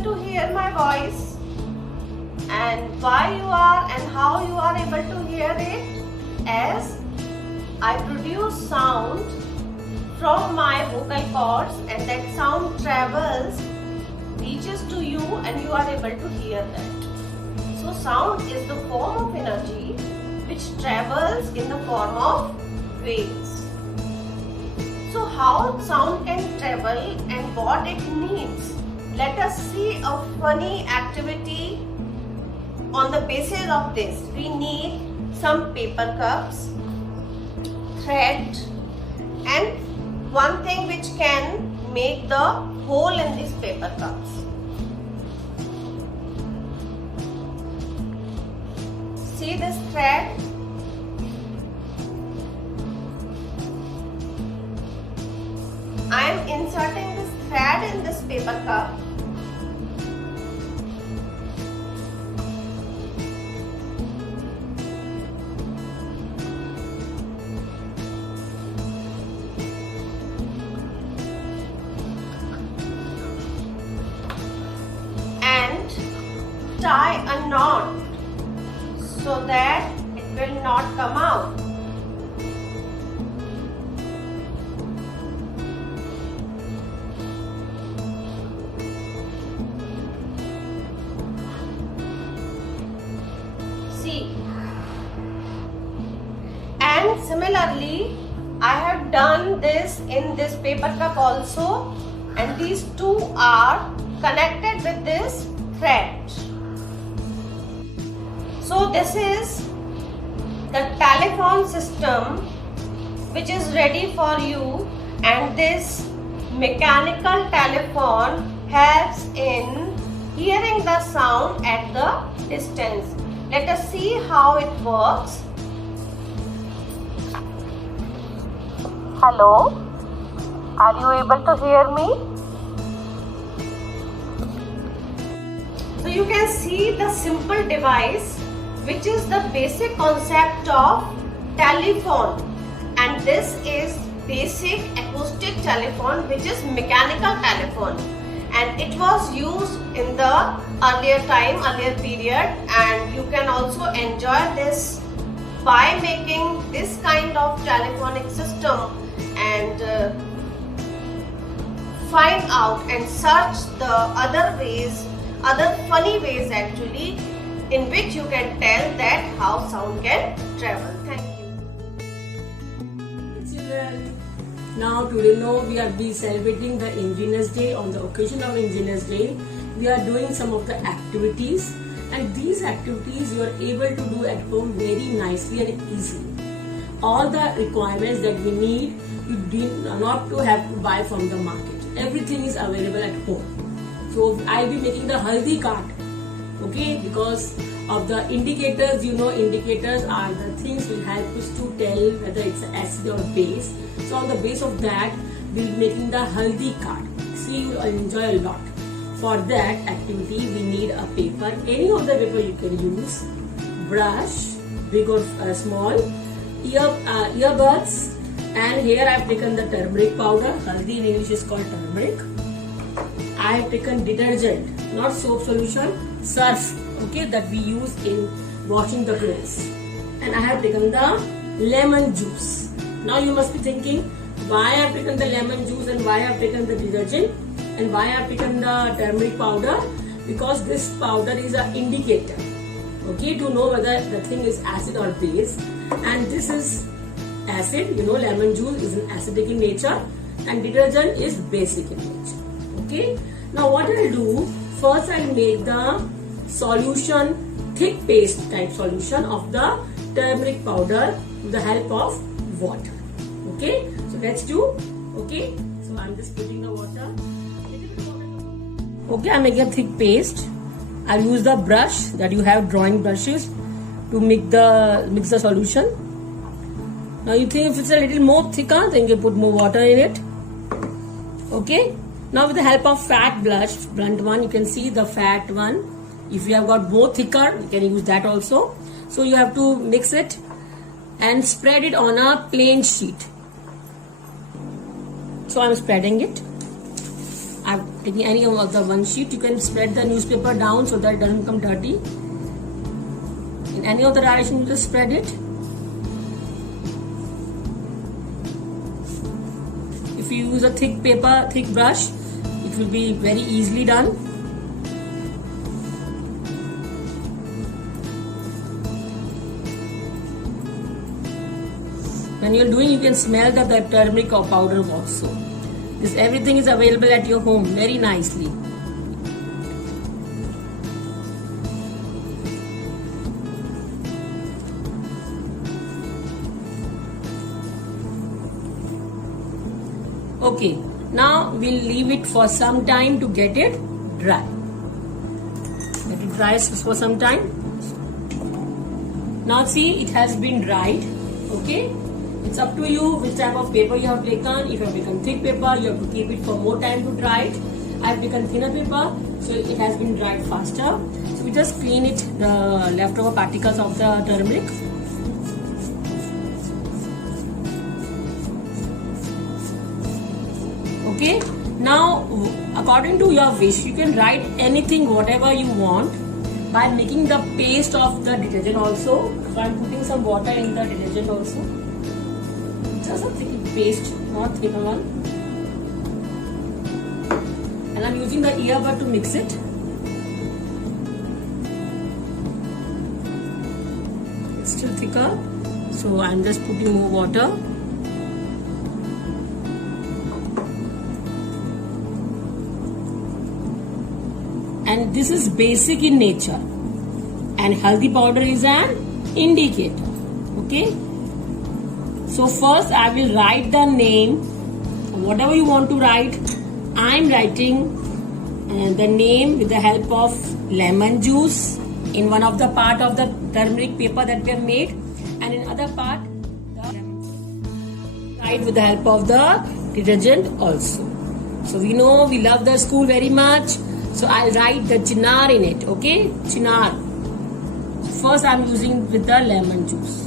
able to hear my voice? And why you are and how you are able to hear it? As I produce sound from my vocal cords and that sound travels, reaches to you and you are able to hear that. So sound is the form of energy which travels in the form of waves. So how sound can travel and what it needs? Let us see a funny activity on the basis of this. We need some paper cups, thread, and one thing which can make the hole in these paper cups. See this thread? I am inserting this thread in this paper cup. And tie a knot so that it will not come out. See, and similarly I have done this in this paper cup also, and these two are connected with this thread. So this is the telephone system which is ready for you, and this mechanical telephone helps in hearing the sound at the distance. Let us see how it works. Hello, are you able to hear me? So you can see the simple device which is the basic concept of telephone, and this is basic acoustic telephone which is mechanical telephone, and it was used in the earlier period, and you can also enjoy this by making this kind of telephonic system and find out and search the other ways, other funny ways actually, in which you can tell that how sound can travel. Thank you. Children, now today we are celebrating the Engineers Day. On the occasion of Engineers Day, we are doing some of the activities, and these activities you are able to do at home very nicely and easily. All the requirements that we need, you do not to have to buy from the market. Everything is available at home. So I will be making the haldi cart, okay, because of the indicators. Indicators are the things will help us to tell whether it's acid or base. So on the base of that, we'll be making the haldi cart. See, you will enjoy a lot. For that activity, we need a paper. Any of the paper you can use. Brush, big or small. Earbuds. And here I have taken the turmeric powder. Haldi in English is called turmeric. I have taken detergent, not soap solution, surf, okay, that we use in washing the clothes. And I have taken the lemon juice. Now you must be thinking, why I have taken the lemon juice and why I have taken the detergent and why I have taken the turmeric powder? Because this powder is an indicator, okay, to know whether the thing is acid or base. And this is acid, lemon juice is an acidic in nature, and detergent is basic in nature. Okay. Now what I'll do, first I'll make the solution, thick paste type solution of the turmeric powder with the help of water. Okay. So let's do. Okay. So I'm just putting the water. Okay, I'm making a thick paste. I'll use the brush that you have, drawing brushes, to mix the solution. Now you think if it's a little more thicker, then you can put more water in it. Okay. Now with the help of fat brush, blunt one, you can see the fat one. If you have got more thicker, you can use that also. So you have to mix it and spread it on a plain sheet. So I'm spreading it. I've taking any of the one sheet, you can spread the newspaper down so that it doesn't become dirty. In any of the direction, you just spread it. If you use a thick paper, thick brush, it will be very easily done. When you're doing, you can smell the turmeric powder also. This everything is available at your home very nicely. Okay, now we'll leave it for some time to get it dry. Let it dry for some time. Now see, it has been dried. Okay, it's up to you which type of paper you have taken. If you have taken thick paper, you have to keep it for more time to dry it. I have taken thinner paper, so it has been dried faster. So we just clean it, the leftover particles of the turmeric. Okay, now according to your wish, you can write anything, whatever you want, by making the paste of the detergent also. So I'm putting some water in the detergent also. Just a thick paste, not thicker one. And I'm using the earbud to mix it. It's still thicker, so I'm just putting more water. And this is basic in nature, and haldi powder is an indicator. Okay, so first I will write the name, whatever you want to write. I'm writing the name with the help of lemon juice in one of the part of the turmeric paper that we have made, and in other part write with the help of the detergent also. So we know we love the school very much. So I'll write the chinar in it, okay? Chinar. So first I'm using with the lemon juice.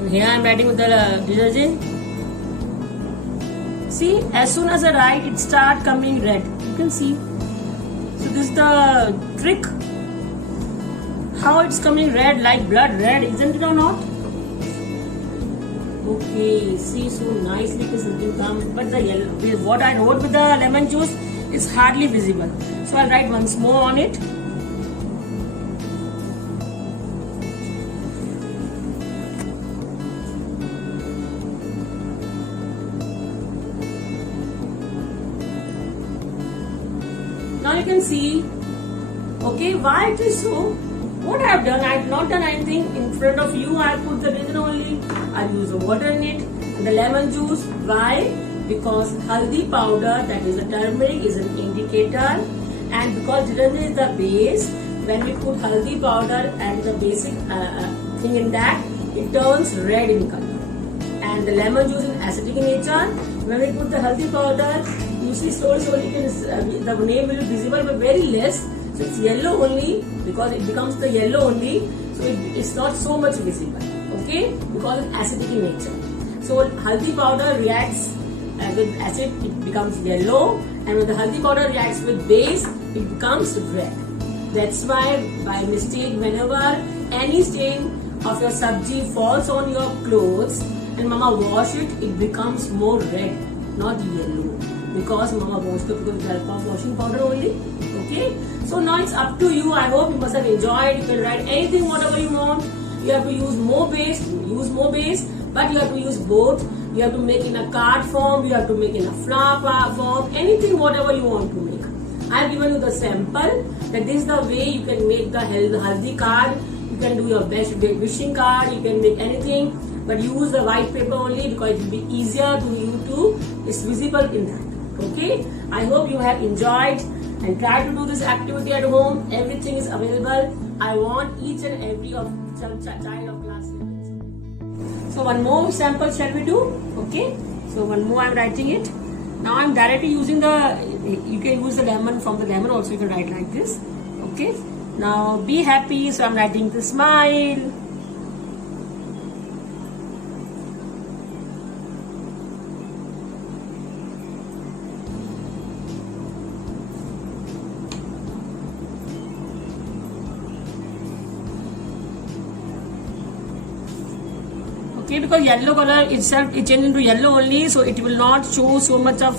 And here I'm writing with the detergent. See, as soon as I write, it starts coming red. You can see. So this is the trick. How it's coming red, like blood red, isn't it or not? Okay, see, so nicely it is come. But the yellow, what I wrote with the lemon juice is hardly visible. So I'll write once more on it. Now you can see, okay, why it is so. What I have done, I have not done anything in front of you. I put the resin only. I use the water in it and the lemon juice. Why? Because haldi powder, that is the turmeric, is an indicator, and because detergent is the base. When we put haldi powder and the basic thing in that, it turns red in color. And the lemon juice is acidic in nature. When we put the haldi powder, you see slowly the name will be visible but very less. So it's yellow only because it becomes the yellow only. So it's not so much visible. Okay, because it's acidic in nature. So haldi powder reacts with acid, it becomes yellow, and when the haldi powder reacts with base, it becomes red. That's why by mistake, whenever any stain of your sabji falls on your clothes and mama wash it, it becomes more red, not yellow. Because mama washed it with the help of washing powder only. Okay, so now it's up to you. I hope you must have enjoyed. You can write anything, whatever you want. You have to use more base, but you have to use both. You have to make in a card form, you have to make in a flower form, anything, whatever you want to make. I have given you the sample that this is the way you can make the haldi card. You can do your best wishing card, you can make anything, but use the white paper only because it will be easier to you to, it's visible in that. Okay, I hope you have enjoyed and try to do this activity at home. Everything is available. I want each and every of child of class 7. So one more sample shall we do? Okay, so one more I am writing it. Now I am directly using the, you can use the lemon, from the lemon also you can write like this. Okay, Now be happy. So I'm writing the smile. Okay, because yellow color itself it changed into yellow only, so it will not show so much of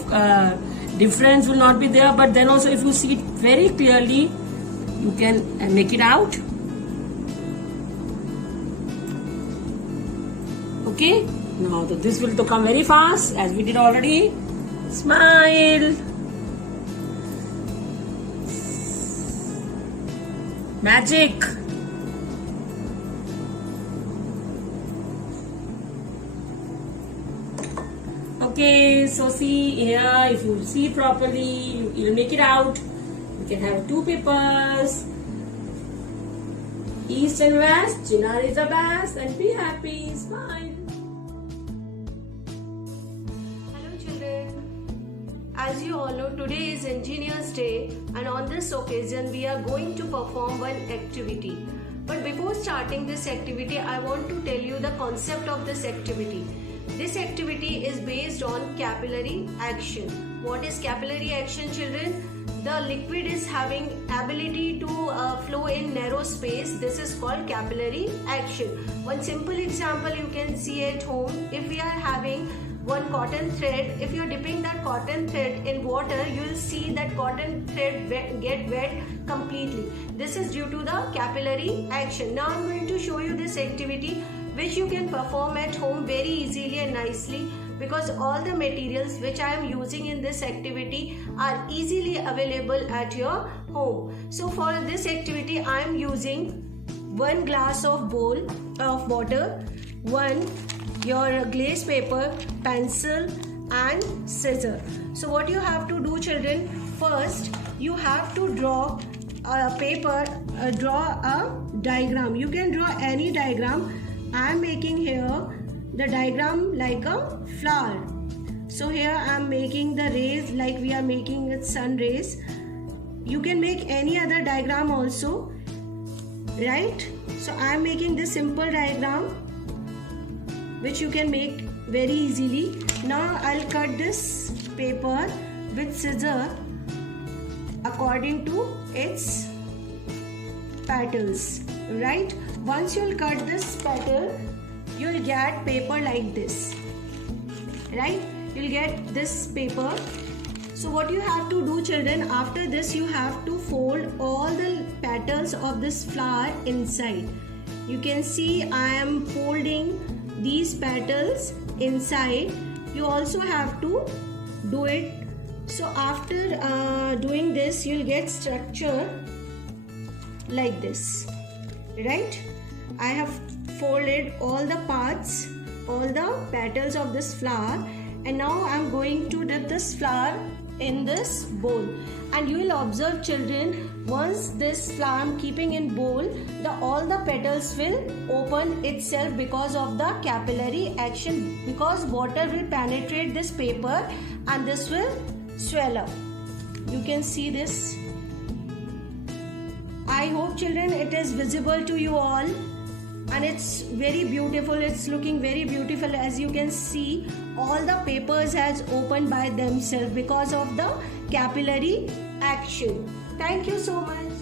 difference will not be there. But then also if you see it very clearly, you can make it out. Okay, now this will come very fast as we did already. Smile. Magic. Okay, so see here, if you see properly, you'll make it out. You can have two papers, East and West. Chinar is the best, and be happy, smile. Hello children. As you all know, today is Engineers Day, and on this occasion we are going to perform one activity. But before starting this activity, I want to tell you the concept of this activity. This activity is based on capillary action. What is capillary action, children? The liquid is having ability to flow in narrow space. This is called capillary action. One simple example you can see at home. If we are having one cotton thread, if you are dipping that cotton thread in water, you will see that cotton thread get wet completely. This is due to the capillary action. Now I am going to show you this activity which you can perform at home very easily and nicely, because all the materials which I am using in this activity are easily available at your home. So for this activity I am using 1 glass of bowl of water, your glaze paper, pencil and scissor. So what you have to do, children, first you have to draw a diagram. You can draw any diagram. I am making here the diagram like a flower. So here I am making the rays like we are making it sun rays. You can make any other diagram also, right? So I am making this simple diagram which you can make very easily. Now I'll cut this paper with scissor according to its petals, right? Once you'll cut this petal, you'll get paper like this, right? You'll get this paper. So what you have to do, children, after this you have to fold all the petals of this flower inside. You can see I am folding these petals inside. You also have to do it. So after doing this, you'll get structure like this, right? I have folded all the parts, all the petals of this flower, and now I'm going to dip this flower in this bowl. And you will observe, children, once this flower I'm keeping in bowl, all the petals will open itself because of the capillary action, because water will penetrate this paper and this will swell up. You can see this. I hope, children, it is visible to you all, and it's very beautiful. It's looking very beautiful. As you can see, all the papers has opened by themselves because of the capillary action. Thank you so much.